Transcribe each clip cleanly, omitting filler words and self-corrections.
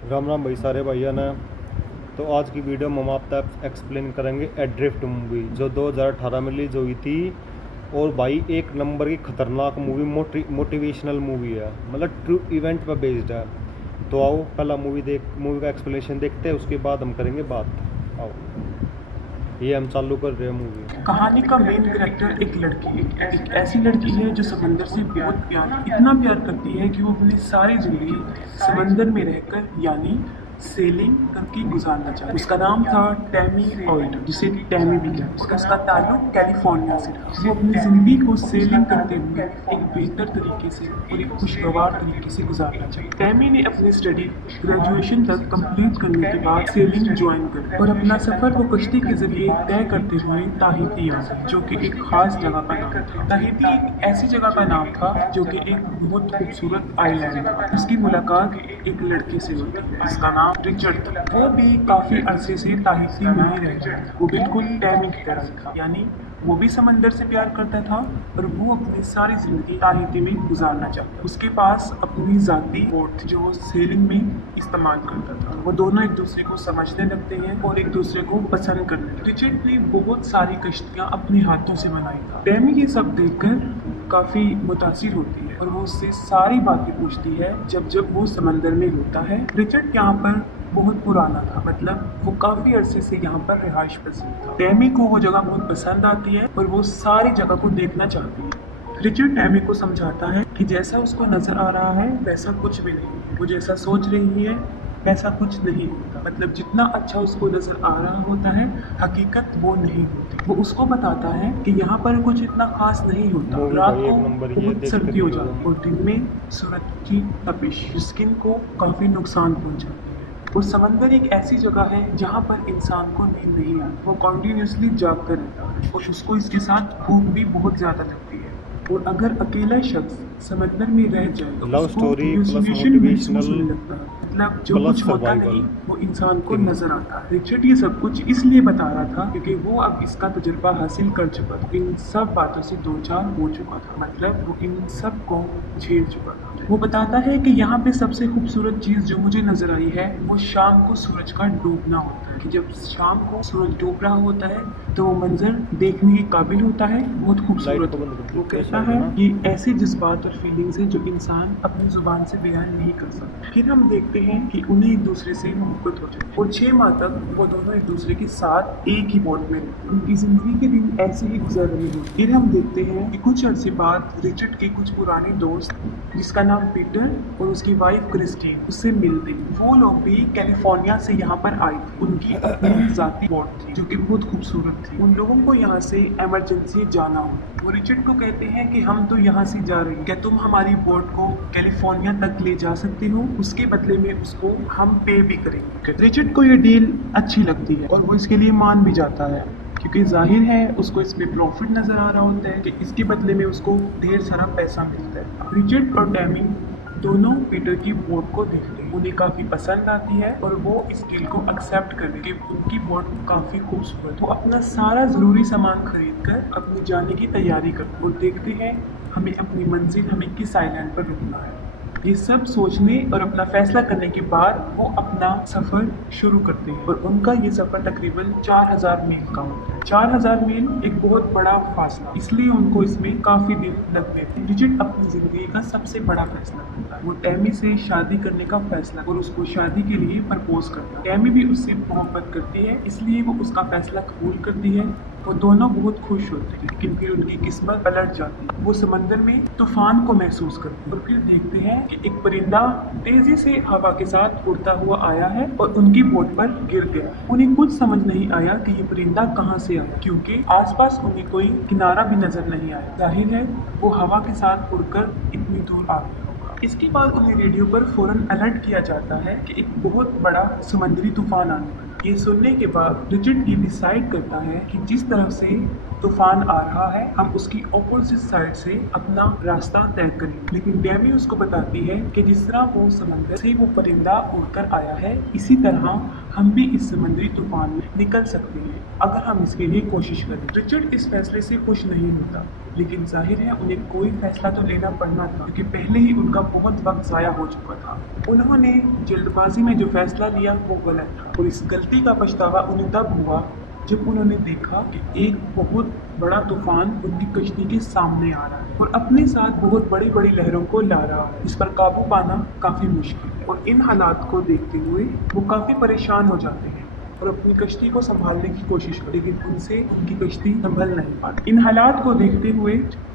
राम राम भाई सारे भाइयों ने। तो आज की वीडियो में हम आप तक एक्सप्लेन करेंगे एड्रिफ्ट मूवी जो 2018 में रिलीज हुई थी। और भाई एक नंबर की खतरनाक मूवी, मोटिवेशनल मूवी है, मतलब ट्रू इवेंट पर बेस्ड है। तो आओ पहला मूवी का एक्सप्लेनेशन देखते हैं, उसके बाद हम करेंगे बात। आओ, ये हम चालू कर रहे हैं मूवी। कहानी का मेन कैरेक्टर एक लड़की है। एक ऐसी लड़की है जो समंदर से बहुत इतना प्यार करती है कि वो अपनी सारी जिंदगी समंदर में रहकर यानी सेलिंग करके गुजारना चाहती है। उसका नाम था टैमी ऑइड, जिसे टैमी भी कहते हैं। उसका ताल्लुक कैलिफोर्निया से था। वो अपनी जिंदगी को सेलिंग करते हुए एक बेहतर तरीके से और एक खुशगवार तरीके से गुजारना चाहिए। टैमी ने अपनी स्टडी ग्रेजुएशन तक कंप्लीट करने के बाद सेलिंग ज्वाइन कर और अपना सफर वो कश्ती के जरिए तय करते हुए ताहिती आ गए, जो कि एक खास जगह का नाम था। ताहिती एक ऐसी जगह का नाम था जो कि एक बहुत खूबसूरत आइलैंड था। उसकी मुलाकात एक लड़के से हुई जिसका नाम रिचर्ड था। वो भी काफी अरसे से ताहिती में ही रह गया। वो बिल्कुल टैमी की तरह था, यानी वो भी समंदर से प्यार करता था और वो अपनी सारी जिंदगी ताहिती में गुजारना चाहता। उसके पास अपनी जाती बोट थी जो वो सेलिंग में इस्तेमाल करता था। वो दोनों एक दूसरे को समझने लगते हैं और एक दूसरे को पसंद करने लगते। रिचर्ड ने बहुत सारी कश्तियां अपने हाथों से बनाई था। टैमी ये सब देखकर काफी मुतासिर होती है और वो उससे सारी बातें पूछती है जब जब वो समंदर में होता है। रिचर्ड यहाँ पर बहुत पुराना था, मतलब वो काफी अरसे से यहाँ पर रिहाइश पसीन था। टैमी को वो जगह बहुत पसंद आती है और वो सारी जगह को देखना चाहती है। रिचर्ड टैमी को समझाता है कि जैसा उसको नजर आ रहा है वैसा कुछ भी नहीं है। वो जैसा सोच रही है वैसा कुछ नहीं होता, मतलब जितना अच्छा उसको नजर आ रहा होता है हकीकत वो नहीं होती। वो उसको बताता है कि यहाँ पर कुछ इतना खास नहीं होता। रात को बहुत सर्दी हो जाती है और दिन में सूरज की तपिश स्किन को काफी नुकसान पहुंचाती है। और समंदर एक ऐसी जगह है जहाँ पर इंसान को नींद नहीं आती। वो कॉन्टिन्यूसली जागता रहता है और उसको इसके साथ भूख भी बहुत ज्यादा लगती है। और अगर अकेला शख्स समंदर में रह जाए तो लव उसको स्टोरी प्लस hallucination महसूस होने मोटिवेशनल लगता है, मतलब जो प्लस कुछ होता सर्वाइवल। नहीं वो इंसान को नजर आता है। रिचर्ड ये सब कुछ इसलिए बता रहा था क्योंकि वो अब इसका तजुर्बा हासिल कर चुका था। इन सब बातों से दो चार हो चुका था, मतलब वो इन सब को झेल चुका था। वो बताता है कि यहाँ पे सबसे खूबसूरत चीज जो मुझे नजर आई है वो शाम को सूरज का डूबना होता है। कि जब शाम को सूरज डूब रहा होता है तो वो मंजर देखने के काबिल होता है, बहुत खूबसूरत होता है। वो कहता है कि ऐसे जज्बात और फीलिंग्स हैं जो इंसान अपनी जुबान से बयान नहीं कर सकता। फिर हम देखते हैं कि उन्हें एक दूसरे से मोहब्बत हो जाती है और 6 माह तक वो दोनों एक दूसरे के साथ एक ही बोट में रहते हैं। उनकी जिंदगी के दिन ऐसे ही गुजर रहे होते। फिर हम देखते हैं कि कुछ अरसे बाद रिचर्ड के कुछ पुराने दोस्त जिसका नाम पीटर और उसकी वाइफ क्रिस्टीन उससे मिलते हैं। वो लोग भी कैलिफोर्निया से यहाँ पर आए थे। उनकी अपनी जाती बोट थी जो कि बहुत खूबसूरत थी। उन लोगों को यहाँ से इमरजेंसी जाना हो। वो रिचर्ड को कहते हैं कि हम तो यहाँ से जा रहे हैं, क्या तुम हमारी बोट को कैलिफोर्निया तक ले जा सकते हो? उसके बदले में उसको हम पे भी करेंगे। रिचर्ड को ये डील अच्छी लगती है और वो इसके लिए मान भी जाता है क्योंकि जाहिर है उसको इसमें प्रॉफिट नजर आ रहा होता है कि इसके बदले में उसको ढेर सारा पैसा मिलता है। रिचर्ड और टैमी दोनों पीटर की बोट को देखते हैं, उन्हें काफी पसंद आती है और वो इस डील को एक्सेप्ट करने के उनकी बोट काफी खूबसूरत। वो अपना सारा जरूरी सामान खरीद कर अपनी जाने की तैयारी करते और देखते हैं हमें अपनी मंजिल हमें किस आइलैंड पर रुकना है। ये सब सोचने और अपना फैसला करने के बाद वो अपना सफर शुरू करते हैं और उनका ये सफर तकरीबन 4000 मील का होता है। 4000 मील एक बहुत बड़ा फासला, इसलिए उनको इसमें काफी दिन लगते थे। रिचर्ड अपनी जिंदगी का सबसे बड़ा फैसला करता है। वो टैमी से शादी करने का फैसला और उसको शादी के लिए प्रपोज करता है। टैमी भी उससे मोहब्बत करती है, इसलिए वो उसका फैसला कबूल करती है। वो दोनों बहुत खुश होते हैं, लेकिन फिर उनकी किस्मत पलट जाती है। वो समंदर में तूफान को महसूस करते हैं और फिर देखते हैं कि एक परिंदा तेजी से हवा के साथ उड़ता हुआ आया है और उनकी बोट पर गिर गया। उन्हें कुछ समझ नहीं आया कि ये परिंदा कहाँ से आया, क्योंकि आसपास उन्हें कोई किनारा भी नजर नहीं आया। जाहिर है वो हवा के साथ उड़कर इतनी दूर आ गया। इसके बाद उन्हें रेडियो पर फौरन अलर्ट किया जाता है कि एक बहुत बड़ा समुद्री तूफान आने वाला है। ये सुनने के बाद रिचर्ड ये डिसाइड करता है कि जिस तरफ से तूफान आ रहा है हम उसकी अपोजिट साइड से अपना रास्ता तय करें। लेकिन टैमी उसको बताती है कि जिस तरह वो समंदर से वो परिंदा उड़कर आया है इसी तरह हम भी इस समुद्री तूफान में निकल सकते हैं। अगर हम इसके लिए कोशिश करें। रिचर्ड इस फैसले से खुश नहीं होता, लेकिन जाहिर है उन्हें कोई फैसला तो लेना पड़ना था क्योंकि पहले ही उनका बहुत वक्त ज़ाया हो चुका था। उन्होंने जल्दबाजी में जो फैसला लिया वो गलत था और इस गलती का पछतावा उन्हें तब हुआ जब उन्होंने देखा कि एक बहुत बड़ा तूफान उनकी कश्ती के सामने आ रहा है और अपने साथ बहुत बड़ी बड़ी लहरों को ला रहा है। इस पर काबू पाना काफ़ी मुश्किल है और इन हालात को देखते हुए वो काफ़ी परेशान हो जाते हैं और अपनी कश्ती को संभालने की कोशिश करते, लेकिन उनसे उनकी कश्ती संभल नहीं पाती। इन हालात को देखते हुए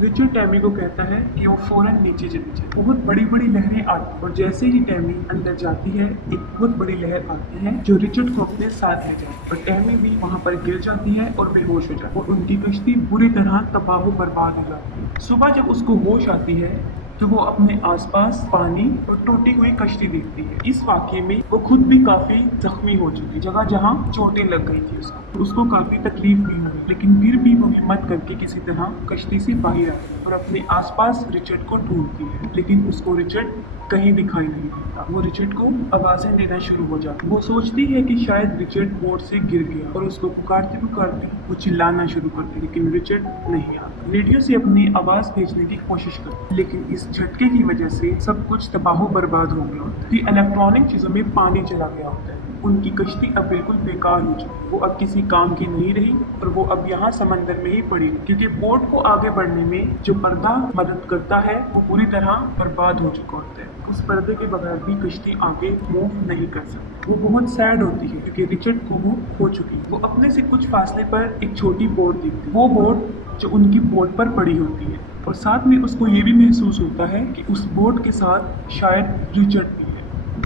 रिचर्ड टैमी को कहता है कि वो फौरन नीचे चली जाए। बहुत बड़ी बड़ी लहरें आती और जैसे ही टैमी अंदर जाती है एक बहुत बड़ी लहर आती है जो रिचर्ड को अपने साथ ले जाए और टैमी भी वहाँ पर गिर जाती है और बेहोश हो जाती है और उनकी कश्ती बुरी तरह तबाह बर्बाद हो जाती है। सुबह जब उसको होश आती है तो वो अपने आसपास पानी और टूटी हुई कश्ती देखती है। इस वाक़ये में वो खुद भी काफ़ी जख्मी हो चुकी, जगह जहाँ चोटें लग गई थी उसको काफ़ी तकलीफ भी हुई, लेकिन फिर भी वो हिम्मत करके किसी तरह कश्ती से बाहर आई और अपने आसपास रिचर्ड को ढूंढती है, लेकिन उसको रिचर्ड कहीं दिखाई नहीं देता। वो रिचर्ड को आवाज़ें देना शुरू हो जाती। वो सोचती है कि शायद रिचर्ड बोट से गिर गया और उसको पुकारते पुकारते वो चिल्लाना शुरू करती, लेकिन रिचर्ड नहीं आता। रेडियो से अपनी आवाज़ भेजने की कोशिश करती, लेकिन इस झटके की वजह से सब कुछ तबाह बर्बाद हो गया होता है। इलेक्ट्रॉनिक चीज़ों में पानी चला गया होता है। उनकी कश्ती अब बिल्कुल बेकार हो चुकी, वो अब किसी काम की नहीं रही और वो अब यहाँ समंदर में ही पड़ी क्योंकि बोट को आगे बढ़ने में जो पर्दा मदद करता है वो पूरी तरह बर्बाद हो चुका होता है। उस पर्दे के बगैर भी कश्ती आगे मूव नहीं कर सकती। वो बहुत सैड होती है क्योंकि रिचर्ड को वो खो चुकी। वो अपने से कुछ फासले पर एक छोटी बोट देखती है, वो बोट जो उनकी बोट पर पड़ी होती है और साथ में उसको ये भी महसूस होता है कि उस बोट के साथ शायद रिचर्ड भी है।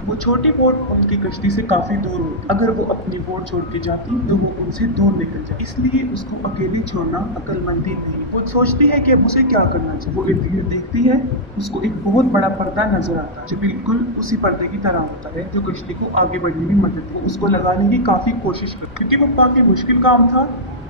वो छोटी बोट उनकी कश्ती से काफ़ी दूर होती, अगर वो अपनी बोट छोड़ के जाती तो वो उनसे दूर निकल जाए, इसलिए उसको अकेली छोड़ना अक्लमंदी नहीं। वो सोचती है कि अब उसे क्या करना चाहिए। वो इर्द गिर्द देखती है, उसको एक बहुत बड़ा पर्दा नजर आता है जो बिल्कुल उसी पर्दे की तरह होता है जो कश्ती को आगे बढ़ने में मदद। वो उसको लगाने की काफ़ी कोशिश करती क्योंकि वो काफ़ी मुश्किल काम था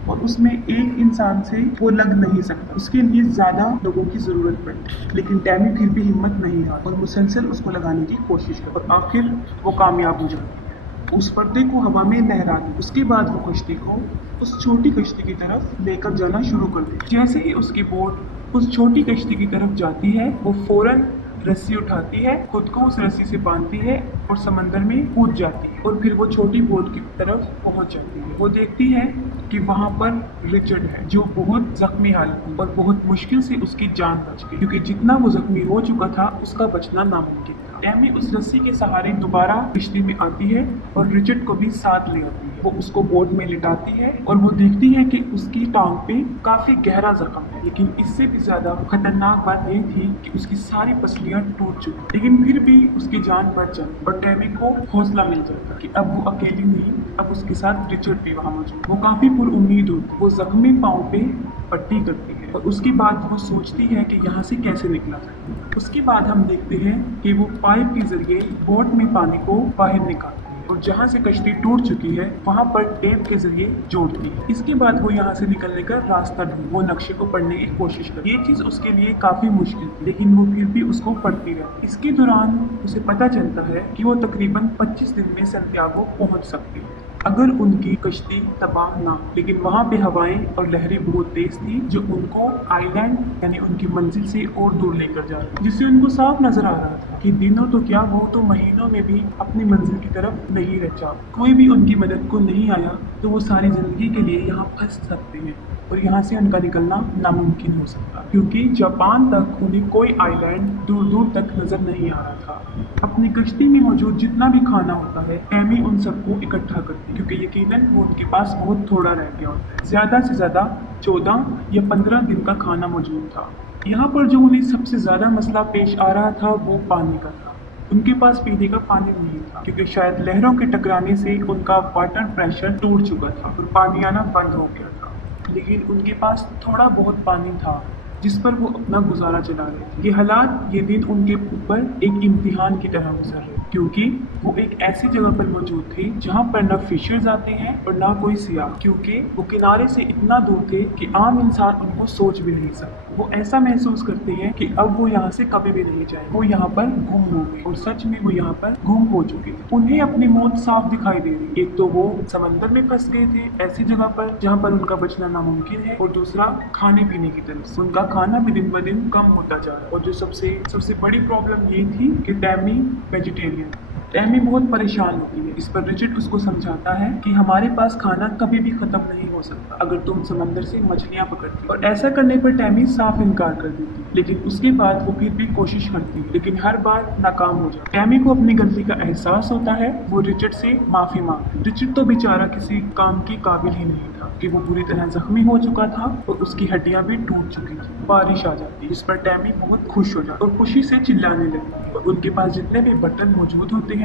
और उसमें एक इंसान से वो लग नहीं सकता, उसके लिए ज़्यादा लोगों की ज़रूरत पड़ी। लेकिन टैमी फिर भी हिम्मत नहीं हारी और मुसलसल उसको लगाने की कोशिश कर और आखिर वो कामयाब हो जाती है। उस पर्दे को हवा में लहरा दी। उसके बाद वो कश्ती को उस छोटी कश्ती की तरफ लेकर जाना शुरू कर दी। जैसे ही उसकी बोट उस छोटी कश्ती की तरफ जाती है वो फौरन रस्सी उठाती है, खुद को उस रस्सी से बांधती है और समंदर में कूद जाती है और फिर वो छोटी बोट की तरफ पहुंच जाती है। वो देखती है कि वहां पर रिचर्ड है जो बहुत जख्मी हालत में और बहुत मुश्किल से उसकी जान बच गई क्योंकि जितना वो जख्मी हो चुका था उसका बचना नामुमकिन था। टैमी उस रस्सी के सहारे दोबारा कश्ती में आती है और रिचर्ड को भी साथ ले आती है। वो उसको बोट में लिटाती है और वो देखती है कि उसकी टांग पे काफी गहरा जख्म है, लेकिन इससे भी ज्यादा खतरनाक बात ये थी कि उसकी सारी पसलियां टूट चुकी, लेकिन फिर भी उसकी जान बच जाती और टैमी को हौसला मिल जाता कि अब वो अकेली नहीं, अब उसके साथ रिचर्ड भी वहां मौजूद। वो काफी पुरउम्मीद होती, वो जख्मी पाँव पे पट्टी करती है और उसके बाद वो सोचती है कि यहाँ से कैसे निकला जाए। उसके बाद हम देखते हैं कि वो पाइप के जरिए बोट में पानी को बाहर निकालती है और जहाँ से कश्ती टूट चुकी है वहाँ पर टेप के जरिए जोड़ती है। इसके बाद वो यहाँ से निकलने का रास्ता ढूंढ वो नक्शे को पढ़ने की कोशिश करती है। ये चीज़ उसके लिए काफ़ी मुश्किल थी, लेकिन वो फिर भी उसको पढ़ती रहती। इसके दौरान उसे पता चलता है कि वो तकरीबन 25 दिन में सैंटियागो पहुँच सकती है अगर उनकी कश्ती तबाह ना, लेकिन वहाँ पे हवाएं और लहरें बहुत तेज थी जो उनको आइलैंड यानी उनकी मंजिल से और दूर लेकर जा रही, जिससे उनको साफ नजर आ रहा था कि दिनों तो क्या वो तो महीनों में भी अपनी मंजिल की तरफ नहीं रह जा। कोई भी उनकी मदद को नहीं आया तो वो सारी जिंदगी के लिए यहाँ फंस सकते हैं और यहाँ से उनका निकलना नामुमकिन हो सकता क्योंकि जापान तक उन्हें कोई आइलैंड दूर दूर तक नजर नहीं आ रहा था। अपनी कश्ती में मौजूद जितना भी खाना होता है टैमी उन सबको इकट्ठा करती क्योंकि यकीनन वो उनके पास बहुत थोड़ा रह गया होता है। ज़्यादा से ज़्यादा 14 या 15 दिन का खाना मौजूद था। यहाँ पर जो उन्हें सबसे ज़्यादा मसला पेश आ रहा था वो पानी का था। उनके पास पीने का पानी नहीं था क्योंकि शायद लहरों के टकराने से उनका वाटर प्रेशर टूट चुका था और पानी आना बंद हो गया था, लेकिन उनके पास थोड़ा बहुत पानी था जिस पर वो अपना गुजारा चला रहे थे। ये हालात, ये दिन उनके ऊपर एक इम्तिहान की तरह गुजर रहे क्योंकि वो एक ऐसी जगह पर मौजूद थे जहाँ पर ना फिशर्स आते हैं और ना कोई सियाह, क्योंकि वो किनारे से इतना दूर थे कि आम इंसान उनको सोच भी नहीं सकता। वो ऐसा महसूस करते हैं कि अब वो यहाँ से कभी भी नहीं जाए, वो यहाँ पर गुम हो गए और सच में वो यहाँ पर गुम हो चुके थे। उन्हें अपनी मौत साफ दिखाई दे रही। एक तो वो समंदर में फंस गए थे ऐसी जगह पर जहाँ पर उनका बचना नामुमकिन है, और दूसरा खाने पीने की तरफ से उनका खाना भी दिन ब दिन कम होता जा रहा है। और जो सबसे बड़ी प्रॉब्लम ये थी कि टैमी वेजिटेरियन। टैमी बहुत परेशान होती है। इस पर रिचर्ड उसको समझाता है कि हमारे पास खाना कभी भी खत्म नहीं हो सकता अगर तुम समंदर से मछलियां पकड़ती, और ऐसा करने पर टैमी साफ इनकार कर देती। लेकिन उसके बाद वो फिर भी कोशिश करती है, लेकिन हर बार नाकाम हो जाती। टैमी को अपनी गलती का एहसास होता है। वो रिचर्ड से माफी मांगती। रिचर्ड तो बेचारा किसी काम के काबिल ही नहीं था कि वो पूरी तरह जख्मी हो चुका था और उसकी हड्डियां भी टूट चुकी थी। बारिश आ जाती है, इस पर टैमी बहुत खुश हो जाती और खुशी से चिल्लाने लगती है। और उनके पास जितने भी बर्तन मौजूद होते हैं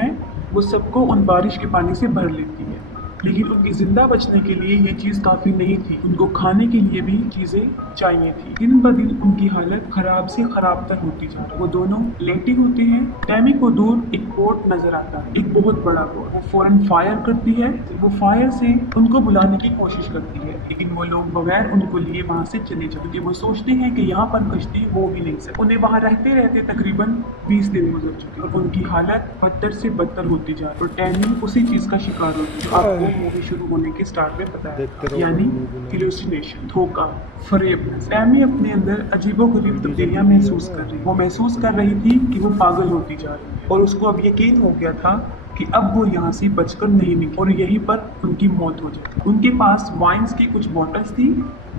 वो सबको उन बारिश के पानी से भर लेती है। लेकिन उनकी जिंदा बचने के लिए ये चीज काफी नहीं थी, उनको खाने के लिए भी चीजें चाहिए थी। दिन ब दिन उनकी हालत खराब से खराब तर होती जा रही। वो दोनों लेटे होते हैं। टैमी को दूर एक बोट नजर आता है, एक बहुत बड़ा बोट। वो फौरन फायर करती है। वो फायर से उनको बुलाने की कोशिश करती है, लेकिन वो लोग बगैर उनको लिए वहाँ से चले जाते, क्योंकि वो सोचते हैं कि यहाँ पर कश्ती हो भी नहीं सकती। उन्हें वहाँ रहते रहते तकरीबन 20 दिन गुजर चुके और उनकी हालत बदतर से बदतर होती जा रही। और टैमी उसी चीज का शिकार होती है। आपको मूवी शुरू होने के स्टार्ट में बताया, यानी हेलुसिनेशन, धोखा, फरेबनेस। टैमी अपने अंदर अजीबोगरीब तब्दीलियां महसूस कर रही। वो महसूस कर रही थी कि वो पागल होती जा रही है, और उसको अब यकीन हो गया था कि अब वो यहाँ से बचकर नहीं निकले और यहीं पर उनकी मौत हो जाए। उनके पास वाइन्स की कुछ बॉटल्स थी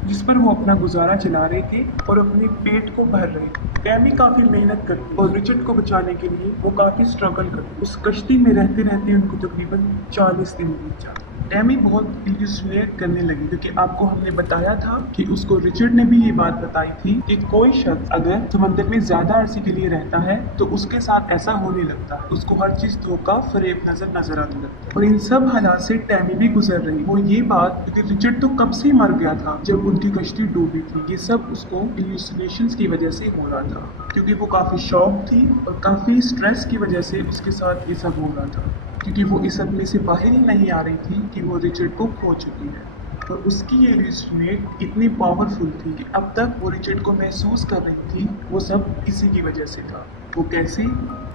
जिस पर वो अपना गुजारा चला रहे थे और अपने पेट को भर रहे थे। टैमी काफी मेहनत करती और रिचर्ड को बचाने के लिए वो काफी स्ट्रगल करती। उस कश्ती में रहते रहते उनको तकरीबन 40 दिन बीत जाते। टैमी बहुत इल्यूसिनेट करने लगी, क्योंकि आपको हमने बताया था कि उसको रिचर्ड ने भी ये बात बताई थी कि कोई शख्स अगर समंदर में ज्यादा अरसे के लिए रहता है तो उसके साथ ऐसा होने लगता है, उसको हर चीज धोखा फरेब नजर आने लगता है। और इन सब हालात से टैमी भी गुजर रही। वो ये बात, क्योंकि रिचर्ड तो कब से मर गया था जब उनकी कश्ती डूबी थी, ये सब उसको इल्यूसिनेशंस की वजह से हो रहा था, क्योंकि वो काफी शॉक थी और काफी स्ट्रेस की वजह से उसके साथ ये सब हो रहा था, क्योंकि वो इस सदमे से बाहर ही नहीं आ रही थी कि वो रिचर्ड को खो चुकी है। और उसकी ये इल्यूसिनेट इतनी पावरफुल थी कि अब तक वो रिचर्ड को महसूस कर रही थी वो सब इसी की वजह से था। वो कैसे?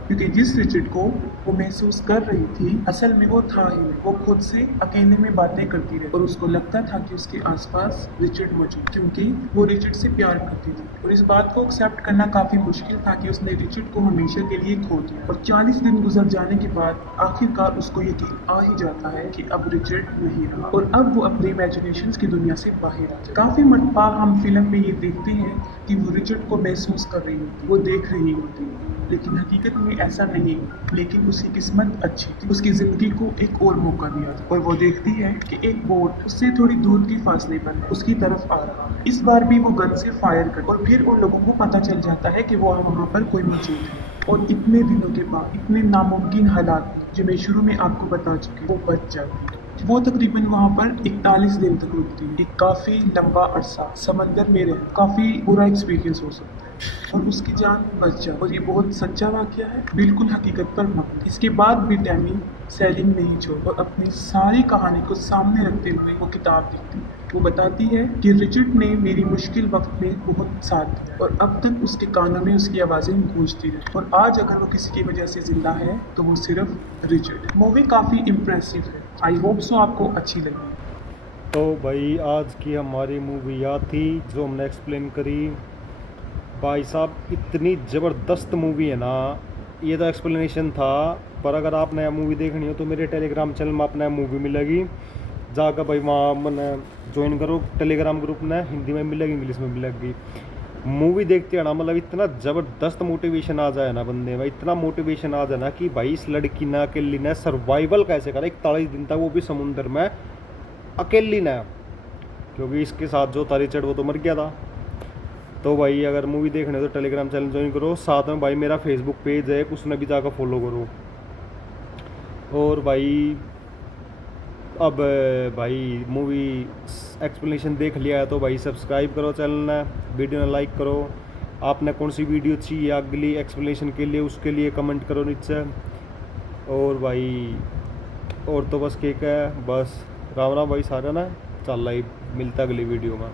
क्योंकि जिस रिचर्ड को वो महसूस कर रही थी असल में वो था ही नहीं। वो खुद से अकेले में बातें करती रही और उसको लगता था कि उसके आसपास रिचर्ड मौजूद, क्योंकि वो रिचर्ड से प्यार करती थी। और इस बात को एक्सेप्ट करना काफी मुश्किल था कि उसने रिचर्ड को हमेशा के लिए खो दिया। और 40 दिन गुजर जाने के बाद आखिरकार उसको यकीन आ ही जाता है कि अब रिचर्ड नहीं रहा और अब वो अपने इमेजिनेशंस की दुनिया से बाहर आ जाए। काफी मरतबा हम फिल्म में ये देखते हैं कि वो रिचर्ड को महसूस कर रही होती, वो देख रही होती, लेकिन हकीकत में ऐसा नहीं। लेकिन उसकी किस्मत अच्छी थी, उसकी जिंदगी को एक और मौका दिया था और वो देखती है कि एक बोट उससे थोड़ी दूर की फासले पर उसकी तरफ आ रहा है। इस बार भी वो गन से फायर कर और फिर उन लोगों को पता चल जाता है कि वो वहाँ पर कोई मौजूद है। और इतने दिनों के बाद इतने नामुमकिन हालात में, जो मैं शुरू में आपको बता चुकी, वो बच जाती है। वो तकरीबन वहाँ पर 41 दिन तक रुकती है। एक काफी लंबा अरसा समंदर में रह काफी बुरा एक्सपीरियंस हो सकता है और उसकी जान बच जाए। और ये बहुत सच्चा वाकया है, बिल्कुल हकीकत पर मबनी। इसके बाद भी टैमी सेलिंग नहीं छोड़ और अपनी सारी कहानी को सामने रखते हुए वो किताब लिखती है। वो बताती है कि रिचर्ड ने मेरी मुश्किल वक्त में बहुत साथ दिया और अब तक उसके कानों में उसकी आवाज़ें गूंजती रही। और आज अगर वो किसी की वजह से जिंदा है तो वो सिर्फ रिचर्ड। मूवी काफ़ी इम्प्रेसिव है। आई होप सो आपको अच्छी लगी। तो भाई आज की हमारी मूवी याद थी जो हमने एक्सप्लेन करी। भाई साहब इतनी ज़बरदस्त मूवी है ना, ये तो एक्सप्लेनेशन था, पर अगर आपने मूवी देखनी हो तो मेरे टेलीग्राम चैनल में आपने मूवी मिलेगी, जाकर भाई वहाँ मैंने ज्वाइन करो। टेलीग्राम ग्रुप ने हिंदी में मिलेगी, इंग्लिश में मिलेगी। मूवी देखते हैं ना, मतलब इतना ज़बरदस्त मोटिवेशन आ जाए ना बंदे में, इतना मोटिवेशन आ जाए ना कि भाई इस लड़की ने अकेली ने सर्वाइवल कैसे करा 41 दिन तक, वो भी समुंदर में अकेली ने, क्योंकि इसके साथ जो था रिचर्ड वो तो मर गया था। तो भाई अगर मूवी देखने तो टेलीग्राम चैनल ज्वाइन करो, साथ में भाई मेरा फेसबुक पेज है उसमें भी जाकर फॉलो करो। और भाई अब भाई मूवी एक्सप्लेनेशन देख लिया है तो भाई सब्सक्राइब करो चैनल ने, वीडियो ने लाइक करो। आपने कौन सी वीडियो चाहिए अगली एक्सप्लेनेशन के लिए उसके लिए कमेंट करो नीचे। और भाई और तो बस केक है, बस राम राम भाई सारा ना, चल मिलता अगली वीडियो में।